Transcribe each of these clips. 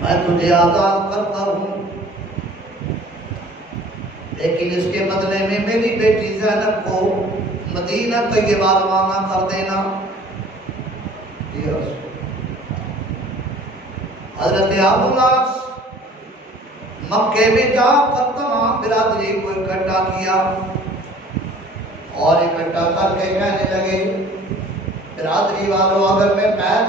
میں تجھے آزاد کرتا ہوں، لیکن اس کے بدلے میں میری بیٹی زینب کو مدینہ طیبہ روانہ کر دینا۔ حضرت ابو العاص مکے میں جا کر تمام برادری کو اکٹھا کیا اور اکٹھا کر کے کہنے لگے، برادری والوں، اگر میں قید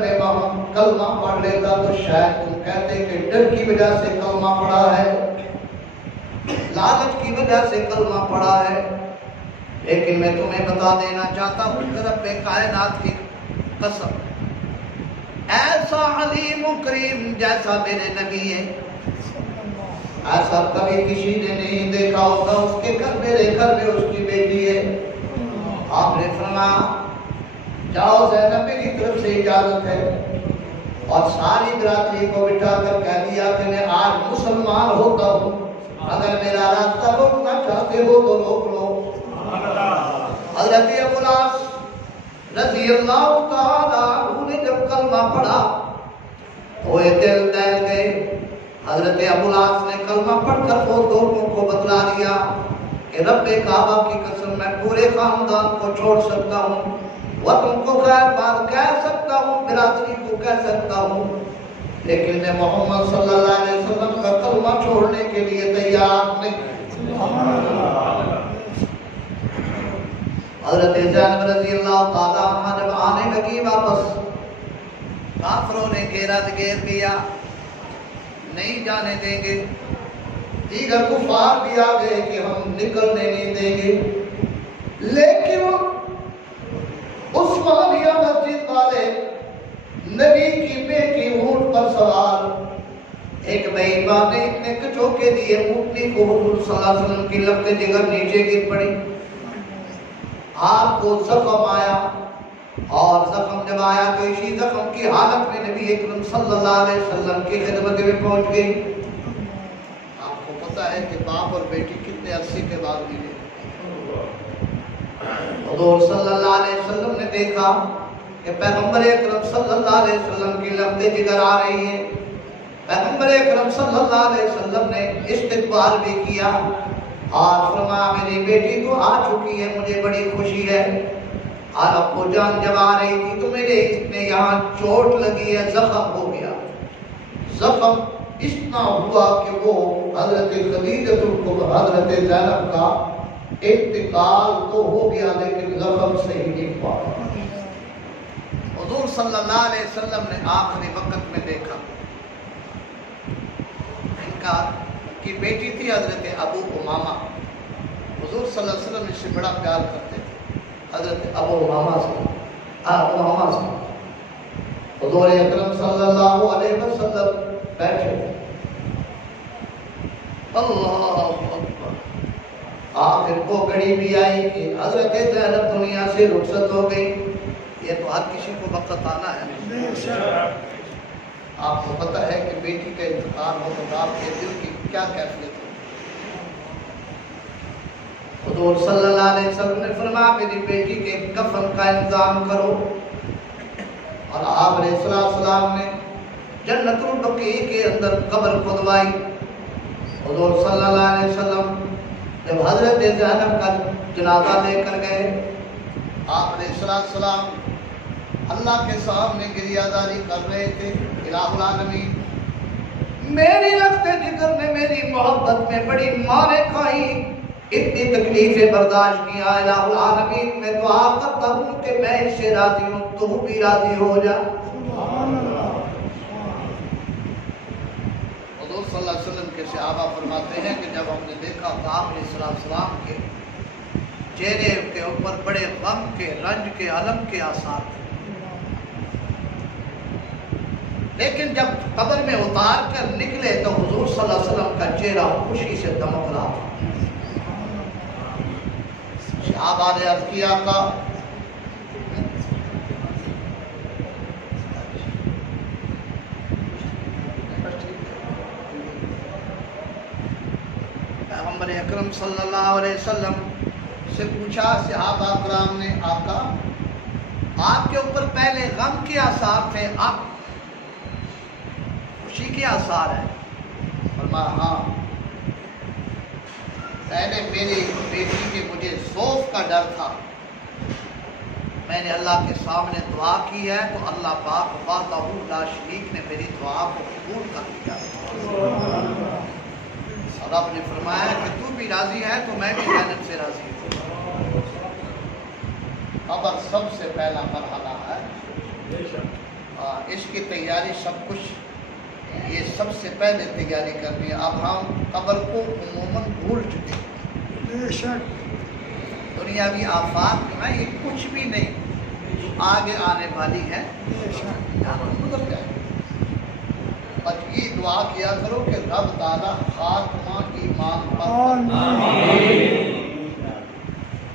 میں وہاں کلمہ پڑھ لیتا تو شاید تم کہتے کہ ڈر کی وجہ سے کلمہ پڑھا ہے، لالچ کی وجہ سے کلمہ پڑھا ہے، لیکن میں تمہیں بتا دینا چاہتا ہوں کہ رب کائنات کی قسم، ایسا علیم و کریم جیسا میرے نبی ہے ایسا کبھی کسی نے نہیں دیکھا ہوگا۔ اس کے گھر، میرے گھر میں اس کی بیٹی ہے۔ آپ نے فرمایا جاؤ زینب، میری طرف سے اجازت ہے، اور ساری برادری کو بٹھا کر کہہ دیا کہ میں آج مسلمان ہوتا ہوں، اگر میرا راستہ روکنا چاہتے ہو تو روک لو۔ حضرت ابو العاص رضی اللہ تعالیٰ عنہ نے جب کلمہ پڑھا وہ دل دہل گئے۔ حضرت ابو العاص نے کلمہ پڑھ کر وہ لوگوں کو بتلا دیا کہ رب کعبہ کی قسم میں پورے خاندان کو چھوڑ سکتا ہوں، وہ تم کو خیر بات کہہ سکتا ہوں، برادری کو کہہ سکتا ہوں، لیکن میں محمد صلی اللہ علیہ وسلم کا کلمہ چھوڑنے کے لیے تیار نہیں۔ حضرت زینب رضی اللہ تعالیٰ عنہ جب آنے لگی واپس، کافروں نے گھیرا گھیر لیا، نہیں جانے دیں گے، دیگر کفار بھی آ گئے کہ ہم نکلنے نہیں دیں گے، لیکن عثمانیہ مسجد والے نبی کی بیٹی اونٹ پر سوار ایک بے ایمان نے اتنے کچوکے دیے اونٹنی کو، حضور صلی اللہ علیہ وسلم کی لفظ جگر نیچے گر پڑی، آپ کو زخم آیا، اور زخم جب آیا تو اسی زخم کی حالت میں نبی اکرم صلی اللہ علیہ وسلم کی خدمت میں پہنچ گئی۔ آپ کو پتا ہے کہ باپ اور بیٹی کتنے عرصے کے بعد ملے۔ حضور صلی اللہ علیہ وسلم نے دیکھا کہ پیغمبر اکرم صلی اللہ علیہ وسلم کی لفظ جگر آ رہی ہے، پیغمبر اکرم صلی اللہ علیہ وسلم نے استقبال بھی کیا اور فرمایا میری بیٹی تو آ چکی ہے، مجھے بڑی خوشی ہے۔ اور ابو جان جب آ رہی تھی تو میرے اتنے یہاں چوٹ لگی ہے، زخم ہو گیا، زخم اتنا ہوا کہ وہ حضرت خدیجہ حضرت زینب کا انتقال تو ہو گیا لیکن زخم صحیح نہیں ہوا۔ حضور صلی اللہ علیہ وسلم نے آخری وقت میں دیکھا، ان کا کی بیٹی تھی حضرت ابو امامہ، حضور صلی اللہ علیہ وسلم اس سے بڑا پیار کرتے تھے، حضرت ابو امامہ سے حضور اکرم صلی اللہ علیہ وسلم بیٹھے، اللہ اکبر، آخر کو گھڑی بھی آئی کہ حضرت زینب دنیا سے رخصت ہو گئی۔ یہ تو ہر کسی کو وقت آنا ہے، آپ کو پتہ ہے کہ بیٹی کا انتقال ہو تو آپ کے دل کی کیا کیفیت ہو۔ حضور صلی اللہ علیہ وسلم نے فرمایا میری بیٹی کے کفن کا انتظام کرو، اور آپ علیہ السلام نے جنت البقیع کے اندر قبر کھدوائی۔ حضور صلی اللہ علیہ وسلم جب حضرت زینب کا جنازہ لے کر گئے، آپ علیہ السلام اللہ کے سامنے گریہداری کر رہے تھے، الہ العالمین میری لفظ جگر نے میری محبت میں بڑی مارے کھائی، اتنی تکلیفیں برداشت کیا، الہ العالمین میں دعا کرتا ہوں کہ میں اس سے راضی ہوں، تو بھی راضی ہو جا۔ حضور صلی اللہ علیہ وسلم کے صحابہ فرماتے ہیں کہ جب ہم نے دیکھا تو آپ علیہ السلام کے چہرے کے اوپر بڑے غم کے، رنج کے، علم کے آثار تھے، لیکن جب قبر میں اتار کر نکلے تو حضور صلی اللہ علیہ وسلم کا چہرہ خوشی سے دمک رہا تھا۔ صحابہ نے عرض کیا آقا پیغمبر اکرم صلی اللہ علیہ وسلم سے پوچھا صحابہ کرام نے، آقا آپ کے اوپر پہلے غم کے آثار تھے، آپ خوشی کے آثار ہیں؟ فرمایا ہاں، میں نے میری بیٹی کے مجھے ذوف کا ڈر تھا، میں نے اللہ کے سامنے دعا کی ہے تو اللہ پاک وحدہ لا شریک نے میری دعا کو قبول کر لیا۔ رب نے فرمایا کہ تو بھی راضی ہے تو میں بھی جنت سے راضی ہوں۔ قبر سب سے پہلا مرحلہ ہے، اس کی تیاری سب کچھ یہ سب سے پہلے تیاری کرنی ہے۔ اب ہم قبر کو عموماً بھول چکے ہیں، دنیاوی آفات میں یہ کچھ بھی نہیں آگے آنے والی ہے، گزر جائے۔ بس یہ دعا کیا کرو کہ رب تعالیٰ خاتمہ ایمان پر،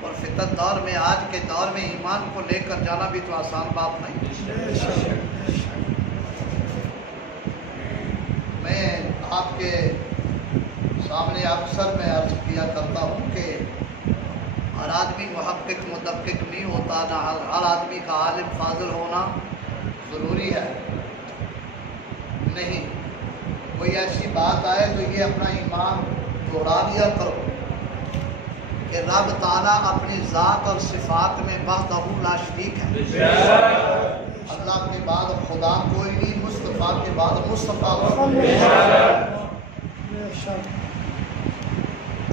اور فتن دور میں، آج کے دور میں ایمان کو لے کر جانا بھی تو آسان بات نہیں۔ میں آپ کے سامنے اکثر میں عرض کیا کرتا ہوں کہ ہر آدمی محقق مدقق نہیں ہوتا، نہ ہر آدمی کا عالم فاضل ہونا ضروری ہے، نہیں۔ کوئی ایسی بات آئے تو یہ اپنا ایمان دوہرا دیا کرو کہ رب تعالیٰ اپنی ذات اور صفات میں وحدہ لا شریک ہے، اللہ کے بعد خدا کوئی نہیں، مصطفیٰ کے بعد مصطفیٰ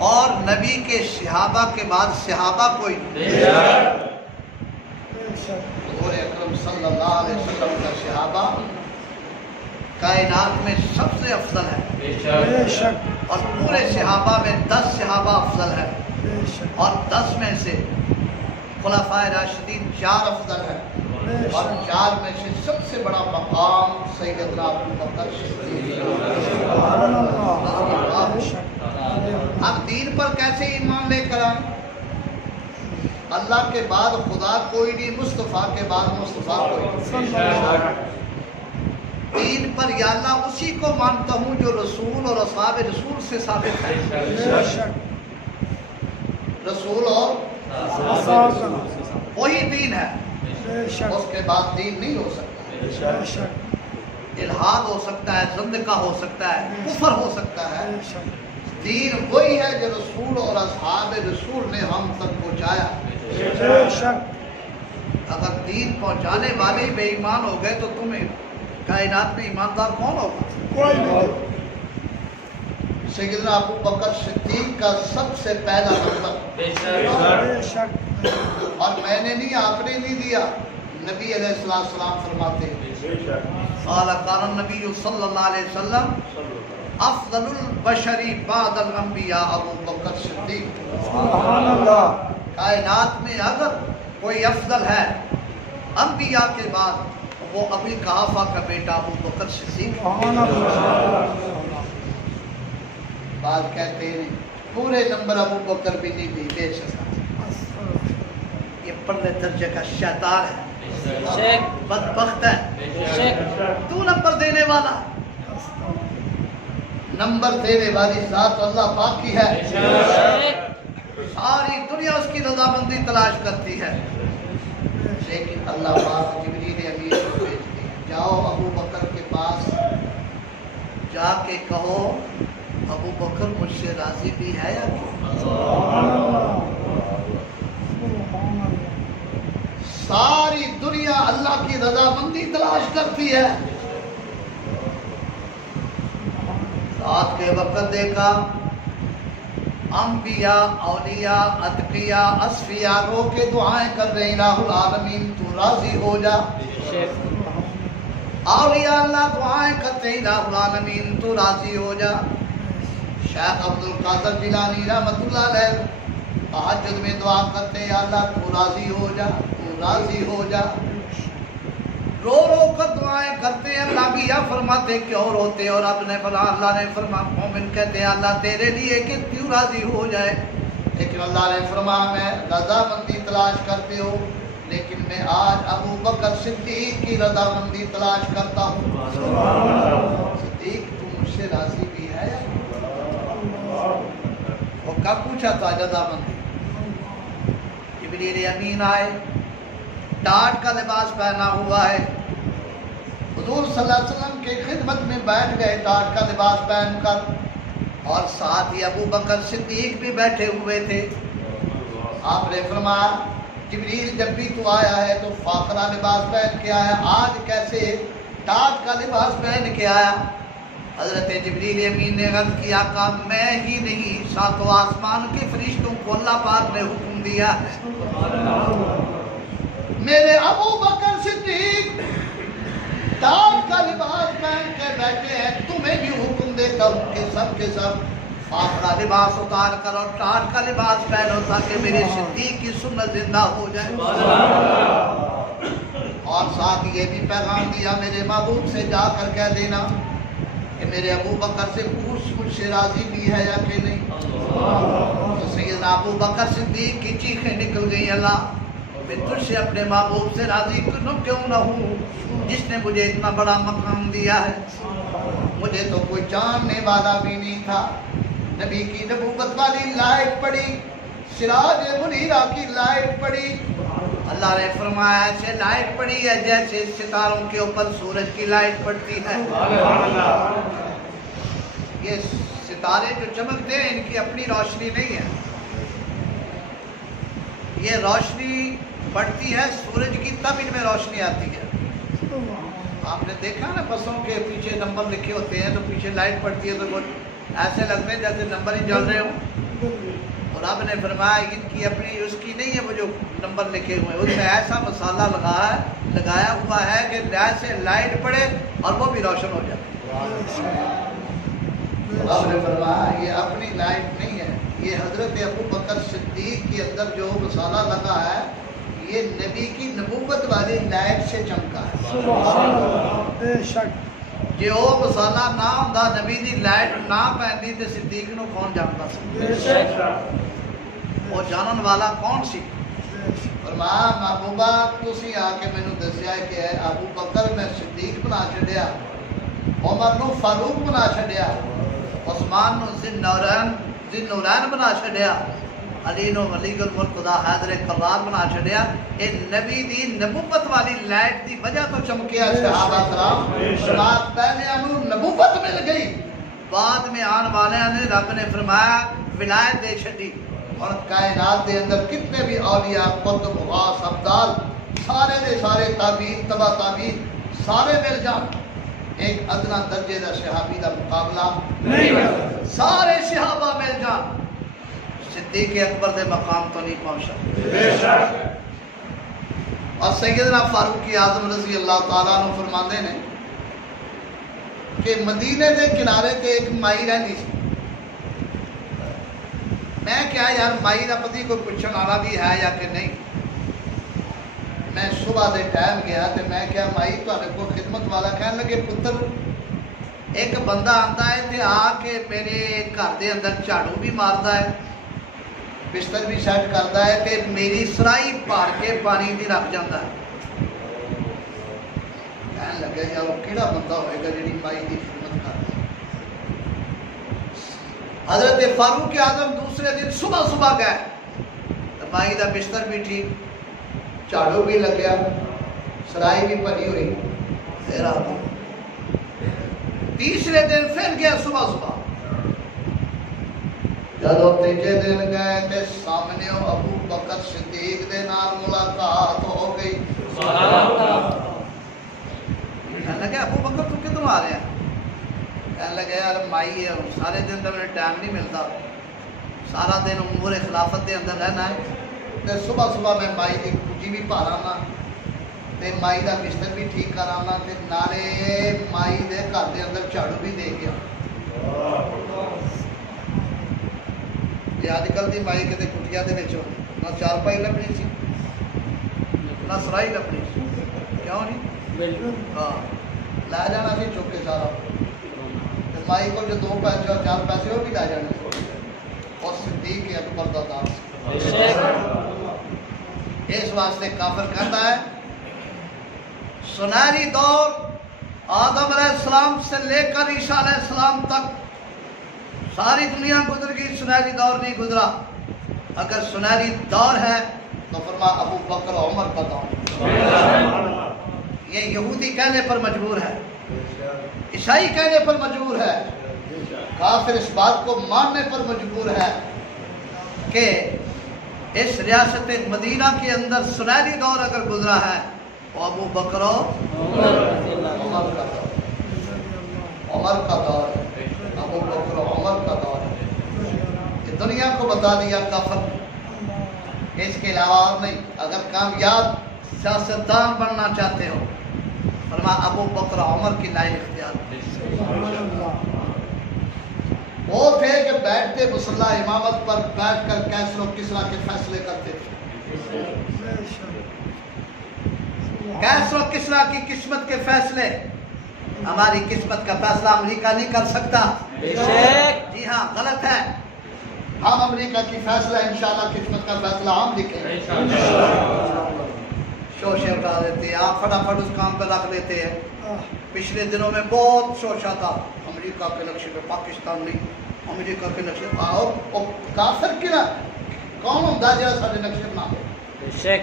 اور نبی کے صحابہ کے بعد صحابہ کوئی نہیں۔ حضور اکرم صلی اللہ علیہ وسلم کا صحابہ کائنات میں سب سے افضل ہے، اور پورے صحابہ میں 10 صحابہ افضل ہے، اور 10 میں سے خلفائے راشدین 4 افضل ہے، اور 4 میں سے سب سے بڑا مقام سیدنا ابو بکر صدیق۔ اب دین پر کیسے ایمان لے کر آئیں؟ اللہ کے بعد خدا کوئی نہیں، مصطفیٰ کے بعد مصطفیٰ کوئی نہیں۔ دین پر یا اللہ اسی کو مانتا ہوں جو رسول اور اصحاب رسول سے ثابت ہے، رسول اور وہی دین ہے، اس کے بعد دین نہیں ہو سکتا، الحاد ہو سکتا ہے، زندقہ ہو سکتا ہے، کفر ہو سکتا ہے۔ دین وہی ہے جو رسول اور اصحاب رسول نے ہم تک پہنچایا۔ اگر دین پہنچانے والے بے ایمان ہو گئے تو تمہیں کائنات میں ایماندار کون ہوگا؟ کوئی نہیں۔ سیدنا ابو بکر صدیق کا سب سے پہلا نمبر، اور میں نے نہیں، آپ نے نہیں دیا، نبی علیہ السلام فرماتے ہیں قال النبی صلی اللہ علیہ وسلم افضل البشری بعد الانبیاء ابو بکر صدیق۔ کائنات میں اگر کوئی افضل ہے انبیاء کے بعد وہ ابی قحافہ کا بیٹا ابو بکر صدیق۔ بعد کہتے ہیں پورے نمبر ابو بکر بھی نہیں دی، بے شک یہ پرلے درجے کا شیطان ہے، بدبخت ہے، تو نمبر دینے والا، نمبر دینے والی ذات اللہ پاک کی ہے، ساری دنیا اس کی رضامندی تلاش کرتی ہے، لیکن اللہ پاک جبریل امین کو بھیجتے ہیں، جاؤ ابو بکر کے پاس جا کے کہو ابو بکر مجھ سے راضی بھی ہے یا کیوں؟ ساری دنیا اللہ کی رضامندی تلاش کرتی ہے۔ رات کے وقت دیکھا انبیاء، اولیاء، اتقیاء، اصفیاء رو کے دعائیں کر رہے ہیں الہ العالمین تو راضی ہو جا۔ اولیاء اللہ دعائیں کرتے ہیں الہ العالمین تو راضی ہو جا۔ شیخ عبد القادر جیلانی رحمۃ اللہ علیہ تہجد میں دعا کرتے ہیں اللہ تو راضی ہو جا، تو راضی ہو جا۔ رو رو کر دعائیں کرتے ہیں، اللہ بھی یہ فرماتے کیوں روتے، اور اب نے فلا اللہ نے فرمایا مومن کہتے ہیں اللہ تیرے لیے کہ کیوں راضی ہو جائے، لیکن اللہ نے فرمایا میں رضامندی تلاش کرتے ہو، لیکن میں آج ابو بکر صدیق کی رضامندی تلاش کرتا ہوں۔ صدیق تو مجھ سے راضی بھی ہے؟ وہ کب پوچھا تھا رضامندی؟ جبریل امین آئے، ٹاٹ کا لباس پہنا ہوا ہے، حضور صلی اللہ علیہ وسلم کی خدمت میں بیٹھ گئے تاج کا لباس پہن کر، اور ساتھ ہی ابو بکر صدیق بھی بیٹھے ہوئے تھے۔ آپ نے فرمایا جبریل جب بھی تو آیا ہے تو فاخرہ لباس پہن کے آیا، آج کیسے تاج کا لباس پہن کے آیا؟ حضرت جبریل امین نے عرض کیا آقا میں ہی نہیں، ساتوں آسمان کے فرشتوں کو اللہ پاک نے حکم دیا ہے، میرے ابو بکر صدیق تاج کا لباس پہن کے بیٹھے ہیں، تمہیں بھی حکم دیتا ہوں کہ سب کے سب فاخرہ لباس اتار کر اور تاج کا لباس پہنو تاکہ میرے صدیق کی سنت زندہ ہو جائے۔ اور ساتھ یہ بھی پیغام دیا میرے محبوب سے جا کر کہہ دینا کہ میرے ابو بکر سے پوچھ مجھ سے راضی بھی ہے یا کہ نہیں۔ تو سیدنا ابو بکر صدیق کی چیخیں نکل گئی، اللہ میں تجھ سے اپنے محبوب سے راضی کیوں نہ ہوں جس نے مجھے اتنا بڑا مقام دیا ہے، مجھے تو کوئی جاننے والا بھی نہیں تھا۔ نبی کی نبوت والی لائٹ پڑی، سراج منیرہ کی لائٹ پڑی، اللہ نے فرمایا ایسے لائٹ پڑی ہے جیسے ستاروں کے اوپر سورج کی لائٹ پڑتی ہے۔ یہ ستارے جو چمکتے ہیں ان کی اپنی روشنی نہیں ہے، یہ روشنی پڑتی ہے سورج کی، تب ان میں روشنی آتی ہے۔ آپ نے دیکھا نا بسوں کے پیچھے نمبر لکھے ہوتے ہیں تو پیچھے لائٹ پڑتی ہے تو ایسے لگتے ہیں جیسے نمبر ہی جل رہے ہوں، اور رب نے فرمایا ان کی اپنی اس کی نہیں ہے، وہ جو نمبر لکھے ہوئے ہیں اس میں ایسا مسالہ لگایا ہوا ہے کہ ایسے لائٹ پڑے اور وہ بھی روشن ہو جاتی ہے۔ رب نے فرمایا یہ اپنی لائٹ نہیں ہے، یہ حضرت ابو بکر صدیق کے اندر جو مسالہ لگا ہے یہ نبی کی نبوت والی لائٹ سے چمکا ہے۔ سبحان اللہ، بے شک جو مسالہ نہ ہوندا نبی دی لائٹ نہ پہنی تے صدیق نو کون جانتا سی؟ بے شک وہ جانن والا کون سی؟ فرمایا محبوبہ تسی آ کے مینوں دسیا کہ ابو بکر میں صدیق بنا چھڈیا، عمر نو فاروق بنا چھڈیا، عثمان نو ذی نورین بنا چھڈیا، علی نو ولی المرتضی حیدر کرار بنا چھڈیا۔ اے نبی دی نبوت والی لائٹ دی وجہ تو چمکیا صحابہ کرام، شباب پہلے انہوں نبوت مل گئی، بعد میں آن والے نے رب نے فرمایا ولایت دے چھڈی، اور کائنات دے اندر کتنے بھی اولیاء قطب غوث ابدال سارے دے سارے تابعین تبع تابعین سارے مل جان، ایک ادنا درجے دا صحابی دا مقابلہ نہیں ہوتا، سارے صحابہ مل جان صدیق اکبر دے مقام تو نہیں پہنچا۔ بے شک اور سیدنا فاروق اعظم رضی اللہ تعالیٰ عنہ فرماندے نے کہ مدینے دے کنارے تے ایک مائی رہندی سی، میں کیا یار مائی دا پتی کوئی پوچھن والا بھی ہے یا کہ نہیں، میں صبح دے ٹائم گیا تے میں کیا مائی تہاڈے کول خدمت والا کہن لگے پتر ایک بندہ آندا ہے تے آ کے میرے گھر دے اندر جھاڑو بھی ماردا ہے، بستر بھی سیٹ کرتا ہے تے میری سرائی پار کے پانی دی رکھ جاتا ہے۔ کہنے لگا یار وہ کیڑا بندہ ہوئے گا جڑی مائی دی خدمت کرتا ہے۔ حضرت فاروق اعظم دوسرے دن صبح صبح گئے تو مائی دا بستر بھی ٹھیک، جھاڑو بھی لگیا، سرائی بھی بھری ہوئی، پھر آ گیا۔ تیسرے دن پھر گیا صبح صبح، جدو تیجے دن گئے تے سامنے ابو بکر صدیق دے نال ملاقات ہو گئی۔ کہنے لگے ابو بکر تو کدھر آ رہے ہیں؟ کہنے لگے یار مائی ہے، سارے دن تو میرے ٹائم نہیں ملتا، سارا دن امور خلافت دے اندر رہنا ہے، تے صبح صبح میں مائی دی کجی بھی پار آنا تے مائی دا بستر بھی ٹھیک کر آنا تے نالے مائی دے گھر دے اندر جھاڑو بھی دے گیا۔ اج کل دی مائی کتے کٹیا دے وچ نہ چارپائی لبنی سی نہ سرائی لبنی سی، کیوں نہیں؟ ہاں لے جانا سی چک کے سارا، مائی کو جو 2 پیسے اور 4 پیسے وہ بھی لے جانے، اور صدیق اکبر دا دام۔ اس واسطے کافر کہتا ہے سنہری دور آدم علیہ السلام سے لے کر عیسیٰ علیہ السلام تک ساری دنیا گزر گئی، سنہری دور نہیں گزرا۔ اگر سنہری دور ہے تو فرما ابو بکر عمر کا دور، یہ یہودی کہنے پر مجبور ہے۔ عیسائی کہنے پر مجبور ہے، کافر اس بات کو ماننے پر مجبور ہے کہ اس ریاست مدینہ کے اندر سنہری دور اگر گزرا ہے وہ ابو بکر و عمر کا دور ہے، ابو بکر و عمر کا دور ہے۔ یہ دنیا کو بتا دیا کافر، اس کے علاوہ اور نہیں۔ اگر کامیاب سیاستدان بننا چاہتے ہو فرما ابو بکر عمر کی لائن اختیار۔ وہ تھے کہ بیٹھتے مسلح امامت پر بیٹھ کر کیسر و کسریٰ کے فیصلے کرتے تھے۔ کیسر و کسریٰ کی قسمت کے فیصلے، ہماری قسمت کا فیصلہ امریکہ نہیں کر سکتا۔ جی ہاں، غلط ہے۔ ہم امریکہ کی فیصلہ انشاءاللہ قسمت کا فیصلہ ہم لکھیں گے۔ شوشے اٹھا دیتے ہیں، آپ فٹافٹ اس کام پہ رکھ لیتے ہیں۔ پچھلے دنوں میں بہت شوشہ تھا، امریکہ کے نقشے پہ پاکستان نہیں، امریکہ کے نقشے پہ اور کافر کی نا کون ہوتا ہے جہاں سارے نقشے بنا دے؟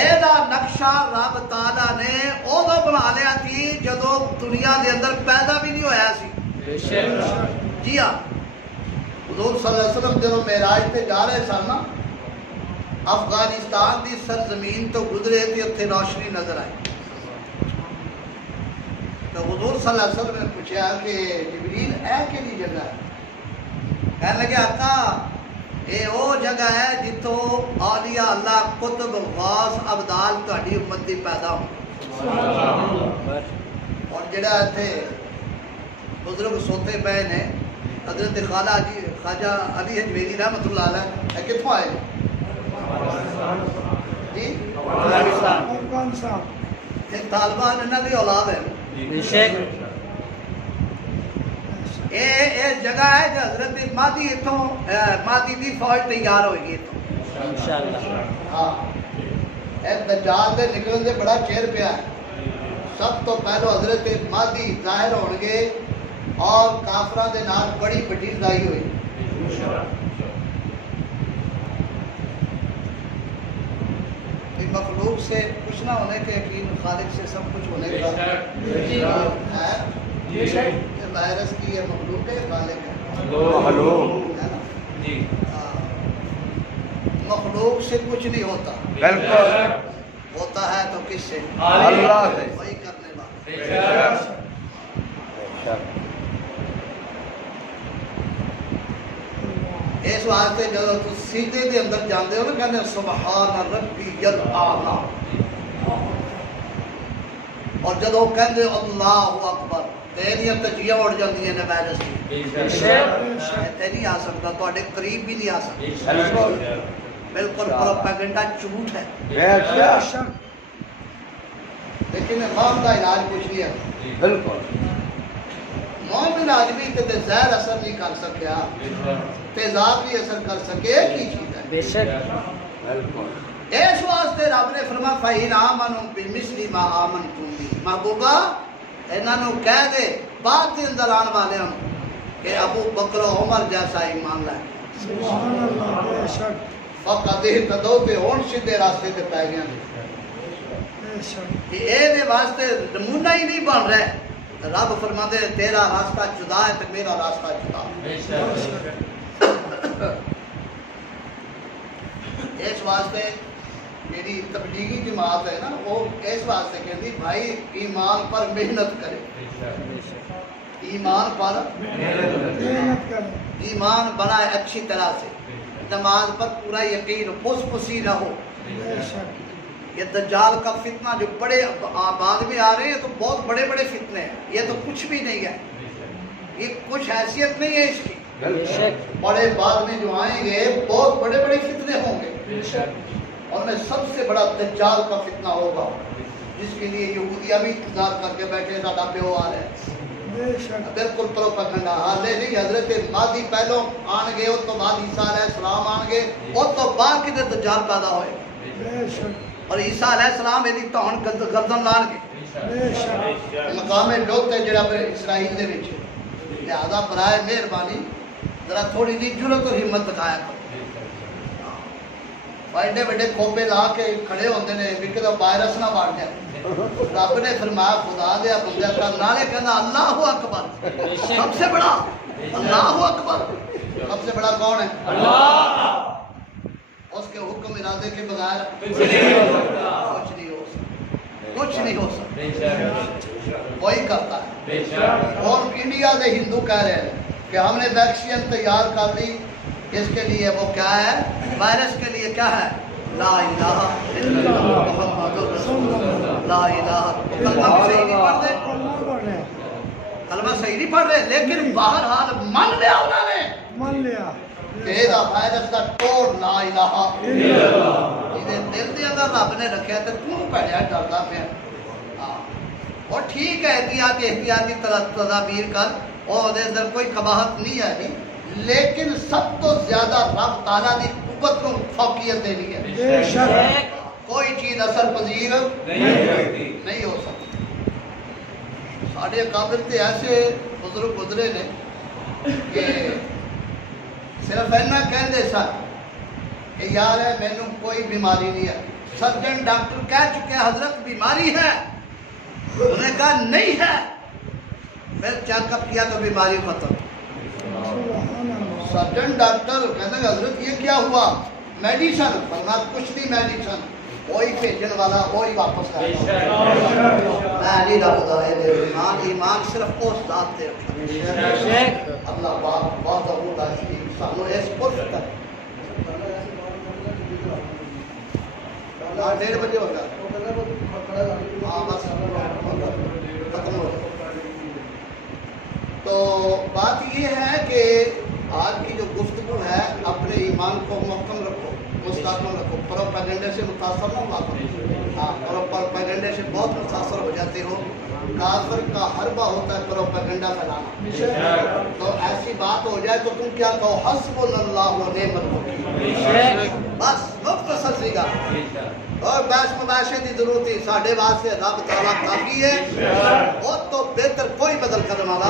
ایدہ نقشہ رب تعالیٰ نے اوہ بنا لیا تھی جدو دنیا دے اندر پیدا بھی نہیں ہویا سی۔ جی ہاں، حضور صلی اللہ علیہ وسلم جنہوں معراج تے جا رہے سن نا، افغانستان دی سرزمین تو گزرے تھے، اتنے روشنی نظر آئی۔ تو حضور صلی اللہ علیہ وسلم نے پوچھا کہ جبریل اے کیڑی جگہ ہے؟ کہنے لگے آقا اے او جگہ ہے جتوں اولیاء اللہ قطب غوث ابدال تہاڈی امت دی پیدا ہو۔ اور جڑا تھے بزرگ سوتے پے نے حضرت خواجہ علی حجویری رحمۃ اللہ علیہ کتوں آئے جی؟ افغانستان۔ طالبان انہاں دی اولاد ہے۔ یہ جگہ ہے جو حضرت مہدی اتوں مہدی دی فوج تیار ہوئی اتوں انشاءاللہ۔ ہاں، دجال دے نکلن دے بڑا چیر پیا ہے۔ سب تو پہلو حضرت مہدی ظاہر ہون گے اور کافراں دے نال بڑی بڑی لڑائی ہوئی۔ مخلوق سے کچھ نہ ہونے کے یقین، خالق سے سب کچھ ہونے کا ہے۔ وائرس کی یہ مخلوق ہے، خالق ہے۔ مخلوق سے کچھ نہیں ہوتا، ہوتا ہے تو کس سے؟ اللہ سے، وہی کرنے والا۔ اس واسطے جب تو سیدھے دے اندر جاندے ہو نا کہنے سبحان ربی الاعلی، اور جب وہ کہندے اللہ اکبر تیریاں تجیاں اڑ جاندیاں نے وائرس کی۔ تے نہیں آ سکتا، تواڈے قریب بھی نہیں آ سکتا۔ بالکل پروپیگنڈا جھوٹ ہے۔ لیکن موم کا علاج کچھ نہیں ہے۔ بالکل موم علاج بھی تے زہر اثر نہیں کر سکیا، تیزاب بھی اثر کر سکے، ایک ہی چیز ہے۔ بے شک اس واسطے رب نے فرمایا فَإِنْ آمَنُوا بِمِثْلِ مَا آمَنْتُمْ بِهِ، محبوبہ انہاں نو کہہ دے بعد دے اندر آن والے ہم کہ ابو بکر و عمر جیسا ایمان لائے۔ سبحان اللہ، بے شک فقط اہتدوا تے ہون سیدھے راستے تے پے گئے بے شک۔ اے دے واسطے نمونہ ہی نہیں بن رہے۔ رب فرماتے ہیں تیرا راستہ جدا ہے تے میرا راستہ جدا ہے۔ اس واسطے میری تبلیغی جماعت ہے نا، وہ اس واسطے کہتی بھائی ایمان پر محنت کرے، ایمان پر محنت کرے، ایمان بنائے اچھی طرح سے، نماز پر پورا یقین، پس پسی رہو۔ یہ دجال کا فتنہ جو بڑے بعد میں آ رہے ہیں تو بہت بڑے بڑے فتنے ہیں، یہ تو کچھ بھی نہیں ہے، یہ کچھ حیثیت نہیں ہے اس کی۔ بڑے بعد میں جو آئیں گے بہت بڑے بڑے فتنے ہوں گے، اور میں سب سے بڑا دجال کا فتنہ ہوگا جس کے لیے یہودیہ بھی انتظار کر کے بیٹھے ساڈا پیو آ رہا ہے۔ بالکل پروپیگنڈا حالے نہیں، حضرت مہدی پہلو آن گے، اس تو بعد عیسیٰ علیہ السلام آن گے، اس تو بعد کدھر دجال پیدا ہوئے، اور عیسیٰ علیہ السلام یہ تہن گردن لان گے۔ مقام لوت ہے جڑا اسرائیل دے وچ، لہذا برائے مہربانی ذرا تھوڑی جی جرت اور ہمت دکھایا کرو۔ ایڈے بڑے کھوپے لا کے کھڑے ہوتے ہیں بھی کہ وائرس نہ بڑھ جائے، رب نے فرمایا خدا دیا بندہ کا نالے کہنا اللہ اکبر سب سے بڑا اللہ اکبر سب سے بڑا کون ہے اللہ اس کے حکم ارادے کے بغیر کچھ نہیں ہو سکتا کچھ نہیں ہو سکتا وہی کرتا ہے اور انڈیا کے ہندو کہہ رہے ہیں کہ ہم نے ویکسین تیار کر لی اس کے لیے وہ کیا ہے وائرس کے لیے کیا ہے لا الہ الا اللہ محمد رسول اللہ لا الہ کلمہ صحیح نہیں پڑھ رہے کلمہ صحیح نہیں پڑھ رہے لیکن بہرحال مان لیا انہوں نے مان لیا کہ دا وائرس دا توڑ لا الہ الا اللہ یہ دل دے اندر رب نے رکھیا تے کیوں پڑھیا ڈردا پیا اور ٹھیک ہے احتیاطی تدابیر کر اور دے اندر کوئی قباحت نہیں ہے لیکن سب تو زیادہ رب تعالیٰ دی قوت کو فوقیت دینی ہے کوئی چیز اثر پذیر نہیں ہو سکتی ساڑھے قابل تے ایسے بزرگ گزرے نے کہ صرف اینا کہندے سن کہ یار ہے میں نے کوئی بیماری نہیں ہے سرجن ڈاکٹر کہہ چکے حضرت بیماری ہے انہوں نے کہا نہیں ہے پھر چیک اپ کیا تو بیماری ختم سرجن ڈاکٹر کہتے ہیں حضرت یہ کیا ہوا میڈیسن فرمایا کچھ نہیں میڈیسن وہی بھیجن والا وہی واپس کرتا میں رب دا ایمان ایمان صرف اس ذات تے رکھنا اللہ پاک بہت ضرور ہے سانو اس پر فکر 1:30 بجے ہوگا ہاں بس ختم ہو تو بات یہ ہے کہ آج کی جو گفتگو ہے اپنے ایمان کو محکم رکھو مستحکم رکھو پروپیگنڈے سے متاثر نہ ہوا ہاں پروپیگنڈے سے بہت متاثر ہو جاتے ہو کافر کا حربہ ہوتا ہے پروپیگنڈا پھیلانا تو ایسی بات ہو جائے تو تم کیا کہو حسبنا اللہ و نعم الوکیل بس مختصر سی گل اور بحث مباحثے کی ضرورت ہے ساڈے واسطے رب تعالیٰ کافی ہے اور تو بہتر کوئی بدل کرنے والا